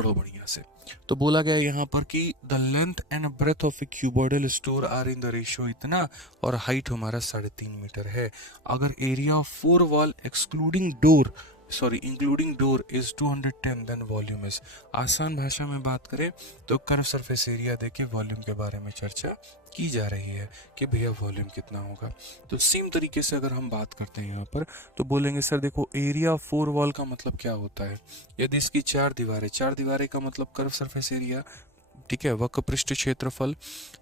पढ़ो बढ़िया से। तो बोला गया यहाँ पर कि the length and breadth of a cuboidal store are in the ratio इतना, और हाइट हमारा 3.5 मीटर है। अगर area of 4 wall excluding door including door is 210, then volume is. आसान भाषा में बात करें तो कर्व सरफेस एरिया देके वॉल्यूम के बारे में चर्चा की जा रही है कि भैया वॉल्यूम कितना होगा। तो सेम तरीके से अगर हम बात करते हैं यहाँ पर, तो बोलेंगे सर देखो एरिया ऑफ 4 वॉल का मतलब क्या होता है। यदि इसकी 4 दीवारें का मतलब कर्व सरफेस एरिया, ठीक है, वक्र पृष्ठ क्षेत्रफल।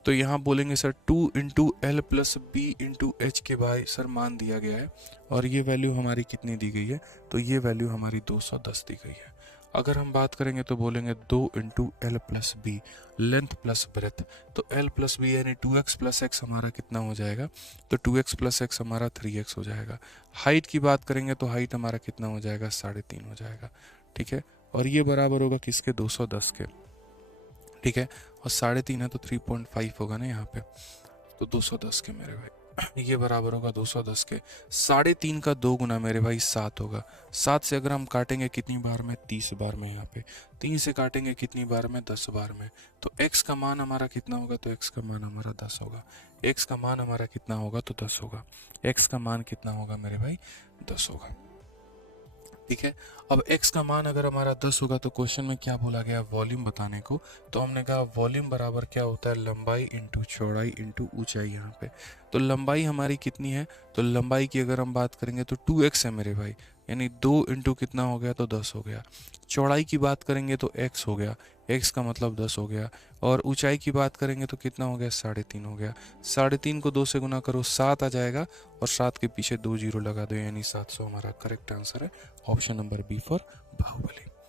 तो यहाँ बोलेंगे sir 2 into L plus B into H के भाई सर मान दिया गया है, और ये वैल्यू हमारी कितनी दी गई है, तो ये वैल्यू हमारी 210 दी गई है। अगर हम बात करेंगे तो बोलेंगे 2 into L plus B, length plus breadth, तो एल प्लस बी यानी 2x प्लस एक्स हमारा कितना हो जाएगा, तो 2x प्लस एक्स हमारा 3x हो जाएगा। हाइट की बात करेंगे तो हाइट हमारा कितना हो जाएगा, 3.5 हो जाएगा, ठीक है। और ये बराबर होगा किसके, 210 के, ठीक है। और 3.5 है तो 3.5 होगा ना यहाँ पे, तो 210 के मेरे भाई ये बराबर होगा 210 के। 3.5 का 2 गुना मेरे भाई 7 होगा। 7 से अगर हम काटेंगे कितनी बार में, 30 बार में। यहाँ पे 3 से काटेंगे कितनी बार में, 10 बार में। तो x का मान हमारा कितना होगा, तो x का मान हमारा 10 होगा। x का मान हमारा कितना होगा, तो 10 होगा। x का मान कितना होगा मेरे भाई, 10 होगा, ठीक है। अब x का मान अगर हमारा 10 होगा तो क्वेश्चन में क्या बोला गया, वॉल्यूम बताने को। तो हमने कहा वॉल्यूम बराबर क्या होता है, लंबाई इंटू चौड़ाई इंटू ऊंचाई। यहाँ पे तो लंबाई हमारी कितनी है, तो लंबाई की अगर हम बात करेंगे तो 2x है मेरे भाई, यानी 2 इंटू कितना हो गया, तो 10 हो गया। चौड़ाई की बात करेंगे तो x हो गया, x का मतलब 10 हो गया। और ऊंचाई की बात करेंगे तो कितना हो गया, 3.5 हो गया। 3.5 को 2 से गुना करो, 7 आ जाएगा, और 7 के पीछे 2 जीरो लगा दो, यानी 700 हमारा करेक्ट आंसर है। Option number B for Baahubali.